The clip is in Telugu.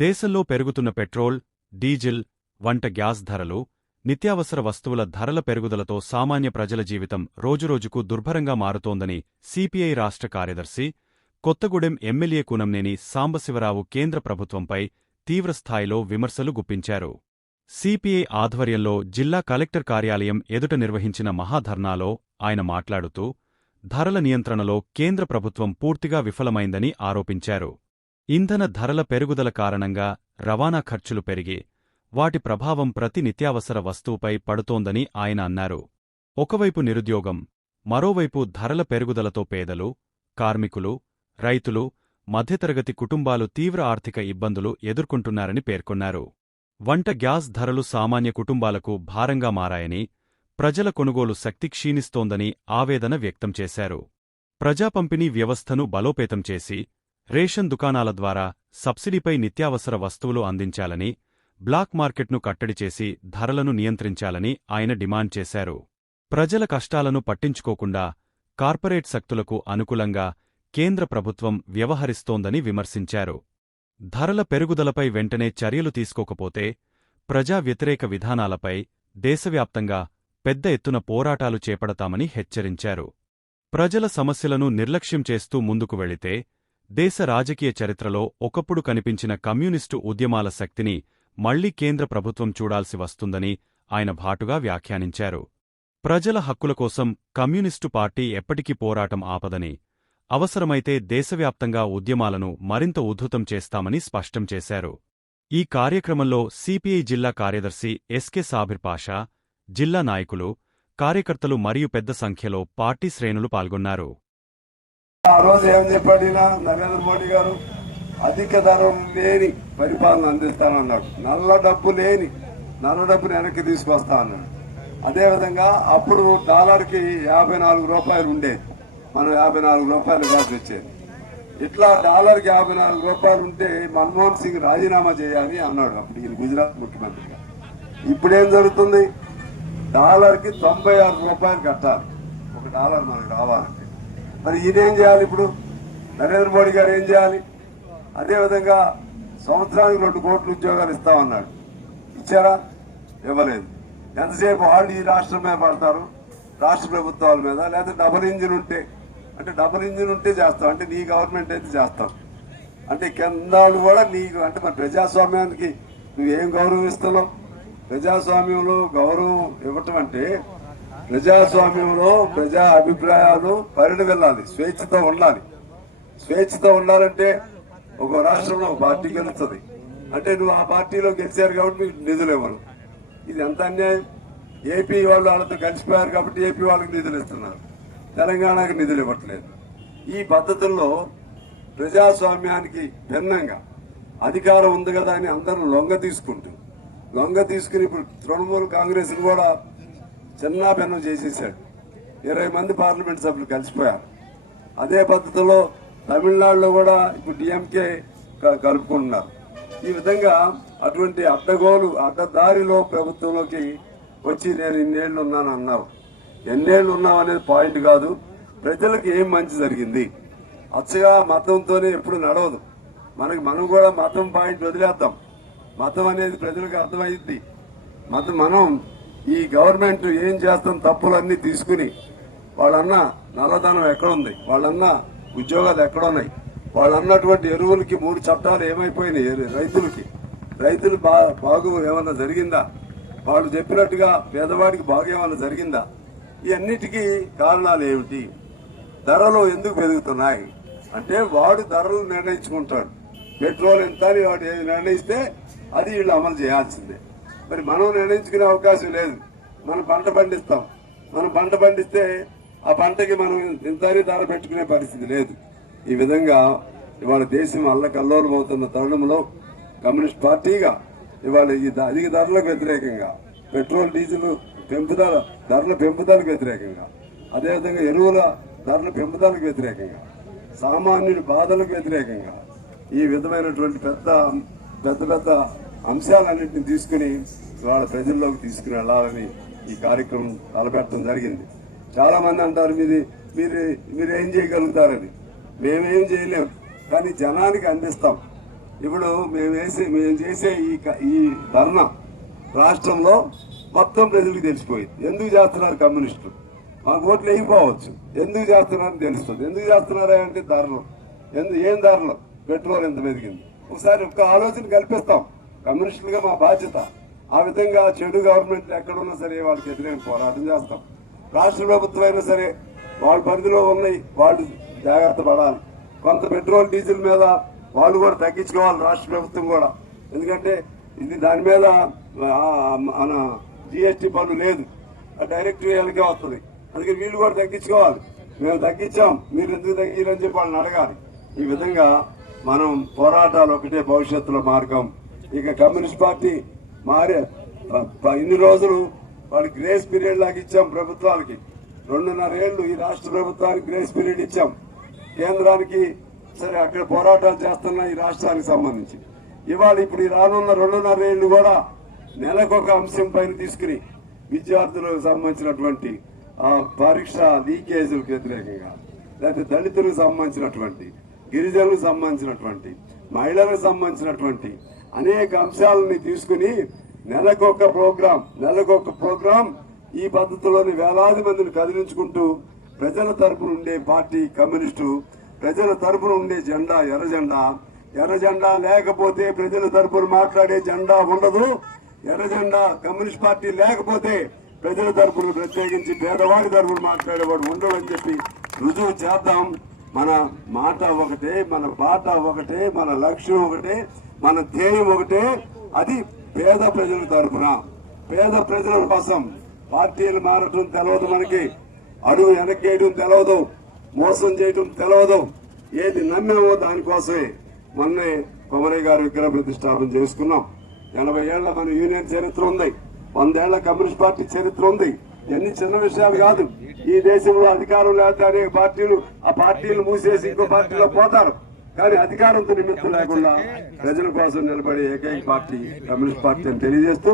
దేశంలో పెరుగుతున్న పెట్రోల్, డీజిల్, వంట గ్యాస్ ధరలు, నిత్యావసర వస్తువుల ధరల పెరుగుదలతో సామాన్య ప్రజల జీవితం రోజురోజుకు దుర్భరంగా మారుతోందని సిపిఐ రాష్ట్ర కార్యదర్శి, కొత్తగూడెం ఎమ్మెల్యే కూనంనేని సాంబశివరావు కేంద్ర ప్రభుత్వంపై తీవ్రస్థాయిలో విమర్శలు గుప్పించారు. సిపిఐ ఆధ్వర్యంలో జిల్లా కలెక్టర్ కార్యాలయం ఎదుట నిర్వహించిన మహాధర్నాలో ఆయన మాట్లాడుతూ, ధరల నియంత్రణలో కేంద్ర ప్రభుత్వం పూర్తిగా విఫలమైందని ఆరోపించారు. ఇంధన ధరల పెరుగుదల కారణంగా రవాణా ఖర్చులు పెరిగి, వాటి ప్రభావం ప్రతి నిత్యావసర వస్తువుపై పడుతోందని ఆయన అన్నారు. ఒకవైపు నిరుద్యోగం, మరోవైపు ధరల పెరుగుదలతో పేదలు, కార్మికులు, రైతులు, మధ్యతరగతి కుటుంబాలు తీవ్ర ఆర్థిక ఇబ్బందులు ఎదుర్కొంటున్నారని పేర్కొన్నారు. వంట గ్యాస్ ధరలు సామాన్య కుటుంబాలకు భారంగా మారాయని, ప్రజల కొనుగోలు శక్తి క్షీణిస్తోందని ఆవేదన వ్యక్తం చేశారు. ప్రజా పంపిణీ వ్యవస్థను బలోపేతం చేసి, రేషన్ దుకాణాల ద్వారా సబ్సిడీపై నిత్యావసర వస్తువులు అందించాలని, బ్లాక్ మార్కెట్ను కట్టడి చేసి ధరలను నియంత్రించాలని ఆయన డిమాండ్ చేశారు. ప్రజల కష్టాలను పట్టించుకోకుండా కార్పొరేట్ శక్తులకు అనుకూలంగా కేంద్ర ప్రభుత్వం వ్యవహరిస్తోందని విమర్శించారు. ధరల పెరుగుదలపై వెంటనే చర్యలు తీసుకోకపోతే ప్రజా వ్యతిరేక విధానాలపై దేశవ్యాప్తంగా పెద్ద ఎత్తున పోరాటాలు చేపడతామని హెచ్చరించారు. ప్రజల సమస్యలను నిర్లక్ష్యం చేస్తూ ముందుకు వెళితే దేశ రాజకీయ చరిత్రలో ఒకప్పుడు కనిపించిన కమ్యూనిస్టు ఉద్యమాల శక్తిని మళ్లీ కేంద్ర ప్రభుత్వం చూడాల్సి వస్తుందని ఆయన ఘాటుగా వ్యాఖ్యానించారు. ప్రజల హక్కుల కోసం కమ్యూనిస్టు పార్టీ ఎప్పటికీ పోరాటం ఆపదని, అవసరమైతే దేశవ్యాప్తంగా ఉద్యమాలను మరింత ఉధృతం చేస్తామని స్పష్టం చేశారు. ఈ కార్యక్రమంలో సిపిఐ జిల్లా కార్యదర్శి ఎస్కే సాబిర్ పాషా, జిల్లా నాయకులు, కార్యకర్తలు మరియు పెద్ద సంఖ్యలో పార్టీ శ్రేణులు పాల్గొన్నారు. ఆ రోజు ఏం చెప్పాడినా నరేంద్ర మోడీ గారు అధిక ధరం లేని పరిపాలన అందిస్తానన్నాడు. నల్ల డబ్బుని వెనక్కి తీసుకొస్తా అన్నాడు. అదేవిధంగా అప్పుడు డాలర్కి 54 రూపాయలు ఉండేది, మనం 54 రూపాయలు కాసి వచ్చేది. ఇట్లా డాలర్కి 54 రూపాయలు ఉంటే మన్మోహన్ సింగ్ రాజీనామా చేయాలి అన్నాడు అప్పుడు ఈయన గుజరాత్ ముఖ్యమంత్రిగా. ఇప్పుడేం జరుగుతుంది? డాలర్కి 96 రూపాయలు కట్టాలి ఒక డాలర్ మనకు రావాలంటే. మరి ఈయనేం చేయాలి? ఇప్పుడు నరేంద్ర మోడీ గారు ఏం చేయాలి? అదేవిధంగా సంవత్సరానికి 2 కోట్ల ఉద్యోగాలు ఇస్తామన్నాడు. ఇచ్చారా? ఇవ్వలేదు. ఎంతసేపు వాళ్ళు ఈ రాష్ట్రం మీద పడతారు, రాష్ట్ర ప్రభుత్వాల మీద. లేకపోతే డబుల్ ఇంజిన్ ఉంటే చేస్తాం, అంటే నీ గవర్నమెంట్ అయితే చేస్తాం, అంటే కిందాలు కూడా నీకు. అంటే మరి ప్రజాస్వామ్యానికి నువ్వేం గౌరవం ఇస్తున్నావు? ప్రజాస్వామ్యంలో గౌరవం ఇవ్వటం అంటే ప్రజాస్వామ్యంలో ప్రజా అభిప్రాయాలు పరిడి వెళ్ళాలి, స్వేచ్ఛతో ఉండాలి. స్వేచ్ఛతో ఉండాలంటే ఒక రాష్ట్రంలో ఒక పార్టీ గెలుస్తుంది అంటే నువ్వు ఆ పార్టీలో గెలిచారు కాబట్టి మీకు నిధులు ఇవ్వరు. ఇది ఎంత అన్యాయం! ఏపీ వాళ్ళు వాళ్ళతో కలిసిపోయారు కాబట్టి ఏపీ వాళ్ళకి నిధులు ఇస్తున్నారు, తెలంగాణకి నిధులు ఇవ్వట్లేదు. ఈ పద్ధతుల్లో ప్రజాస్వామ్యానికి భిన్నంగా అధికారం ఉంది కదా అని అందరూ లొంగ తీసుకుని ఇప్పుడు తృణమూల్ కాంగ్రెస్ కూడా చిన్న భిన్నం చేసేసాడు. 20 మంది పార్లమెంట్ సభ్యులు కలిసిపోయారు. అదే పద్ధతిలో తమిళనాడులో కూడా ఇప్పుడు డిఎంకే కలుపుకుంటున్నారు. ఈ విధంగా అటువంటి అడ్డదారిలో ప్రభుత్వంలోకి వచ్చి నేను ఇన్నేళ్లు ఉన్నాను అన్నారు. ఎన్నేళ్లు ఉన్నావు అనేది పాయింట్ కాదు. ప్రజలకు ఏం మంచి జరిగింది? అచ్చగా మతంతోనే ఎప్పుడు నడవదు. మనం కూడా మతం పాయింట్ వదిలేద్దాం. మతం అనేది ప్రజలకు అర్థమైంది. మనం ఈ గవర్నమెంట్ ఏం చేస్తాం తప్పులన్నీ తీసుకుని వాళ్ళన్న నల్లధనం ఎక్కడుంది, వాళ్ళన్న ఉద్యోగాలు ఎక్కడున్నాయి, వాళ్ళన్నటువంటి ఎరువులకి 3 చట్టాలు ఏమైపోయినాయి, రైతులు బాగు ఏమన్నా జరిగిందా, వాళ్ళు చెప్పినట్టుగా పేదవాడికి బాగు ఏమన్నా జరిగిందా, ఈ అన్నిటికీ కారణాలు ఏమిటి? ధరలు ఎందుకు పెరుగుతున్నాయి అంటే వాడు ధరలు నిర్ణయించుకుంటాడు. పెట్రోల్ ఎంత అని వాడు ఏది నిర్ణయిస్తే అది వీళ్ళు అమలు చేయాల్సిందే. మరి మనం నిర్ణయించుకునే అవకాశం లేదు. మనం పంట పండిస్తే ఆ పంటకి మనం ఇంతని ధర పెట్టుకునే పరిస్థితి లేదు. ఈ విధంగా ఇవాళ దేశం అల్లకల్లోలం అవుతున్న తరుణంలో కమ్యూనిస్ట్ పార్టీగా ఇవాళ ఈ అధిక ధరలకు వ్యతిరేకంగా, పెట్రోల్ డీజిల్ ధరల పెంపుదలకు వ్యతిరేకంగా, అదేవిధంగా ఎరువుల ధరల పెంపుదలకు వ్యతిరేకంగా, సామాన్యుడి బాధలకు వ్యతిరేకంగా ఈ విధమైనటువంటి పెద్ద అంశాలన్నింటినీ తీసుకుని వాళ్ళ ప్రజల్లోకి తీసుకుని వెళ్లాలని ఈ కార్యక్రమం తలపెట్టడం జరిగింది. చాలా మంది అంటారు మీరేం చేయగలుగుతారని. మేమేం చేయలేము, కానీ జనానికి అందిస్తాం. ఇప్పుడు మేము చేసే ఈ ధర్నా రాష్ట్రంలో మొత్తం ప్రజలకు తెలిసిపోయింది. ఎందుకు చేస్తున్నారు కమ్యూనిస్టులు? మాకు ఓట్లు వేయకపోవచ్చు, ఎందుకు చేస్తున్నారని తెలుస్తుంది. ఎందుకు చేస్తున్నారా అంటే ధరలు, ఏం ధరలు? పెట్రోల్ ఎంత పెరిగింది. ఒకసారి ఒక్క ఆలోచన కల్పిస్తాం. కమ్యూనిస్టులుగా మా బాధ్యత. ఆ విధంగా చెడు గవర్నమెంట్ ఎక్కడున్నా సరే వాళ్ళకి వ్యతిరేకంగా పోరాటం చేస్తాం. రాష్ట్ర ప్రభుత్వం అయినా సరే వాళ్ళ పరిధిలో ఉన్నాయి, వాళ్ళు జాగ్రత్త పడాలి. కొంత పెట్రోల్ డీజిల్ మీద వాళ్ళు కూడా తగ్గించుకోవాలి, రాష్ట్ర ప్రభుత్వం కూడా. ఎందుకంటే ఇది దాని మీద మన జిఎస్టీ పన్ను లేదు, డైరెక్ట్ వీళ్ళకే వస్తుంది. అందుకని వీళ్ళు కూడా తగ్గించుకోవాలి. మేము తగ్గించాం, మీరు ఎందుకు తగ్గిరని చెప్పి వాళ్ళని అడగాలి. ఈ విధంగా మనం పోరాటాలు ఒకటే భవిష్యత్తులో మార్గం. ఇక కమ్యూనిస్ట్ పార్టీ మారే ఇన్ని రోజులు వాళ్ళకి గ్రేస్ పీరియడ్ లాగా ఇచ్చాం ప్రభుత్వాలకి. 2.5 ఏళ్లు ఈ రాష్ట్ర ప్రభుత్వానికి గ్రేస్ పీరియడ్ ఇచ్చాం. కేంద్రానికి సరే అక్కడ పోరాటాలు చేస్తున్న ఈ రాష్ట్రానికి సంబంధించి ఇవాళ ఇప్పుడు ఈ రానున్న 2.5 ఏళ్లు కూడా నెలకొక అంశం పైన తీసుకుని విద్యార్థులకు సంబంధించినటువంటి పరీక్ష లీకేజీలకు వ్యతిరేకంగా, లేకపోతే దళితులకు సంబంధించినటువంటి, గిరిజనులకు సంబంధించినటువంటి, మహిళలకు సంబంధించినటువంటి అనేక అంశాలని తీసుకుని నెలకొక ప్రోగ్రాం ఈ పద్ధతిలోని వేలాది మందిని కదిలించుకుంటూ ప్రజల తరపున ఉండే పార్టీ కమ్యూనిస్టు, ప్రజల తరపున ఉండే జెండా ఎర్ర జెండా లేకపోతే ప్రజల తరపున మాట్లాడే జెండా ఉండదు. ఎర్ర జెండా కమ్యూనిస్ట్ పార్టీ లేకపోతే ప్రజల తరపున, ప్రత్యేకించి పేదవాడి తరపున మాట్లాడేవాడు ఉండడు అని చెప్పి రుజువు చేద్దాం. మన మాట ఒకటే, మన బాట ఒకటే, మన లక్ష్యం ఒకటే, మన ధ్యేయం ఒకటే. అది పేద ప్రజల తరపున, పేద ప్రజల కోసం. పార్టీలు మారటం తెలవదు మనకి, అడుగు వెనక్కేయడం తెలవదు, మోసం చేయటం తెలవదు. ఏది నమ్మామో దానికోసమే మొన్నే కొమరయ్య గారి విగ్రహ ప్రతిష్టాపన చేసుకున్నాం. 80 ఏళ్ల మన యూనియన్ చరిత్ర ఉంది, 100 ఏళ్ల కమ్యూనిస్ట్ పార్టీ చరిత్ర ఉంది. ఇవన్నీ చిన్న విషయాలు కాదు. ఈ దేశంలో అధికారం లేకపోతే అనేక పార్టీలు ఆ పార్టీలు మూసేసి ఇంకో పార్టీలో పోతారు. కానీ అధికారంతో నిమిత్తం లేకుండా ప్రజల కోసం నిలబడే ఏకైక పార్టీ కమ్యూనిస్ట్ పార్టీ అని తెలియజేస్తూ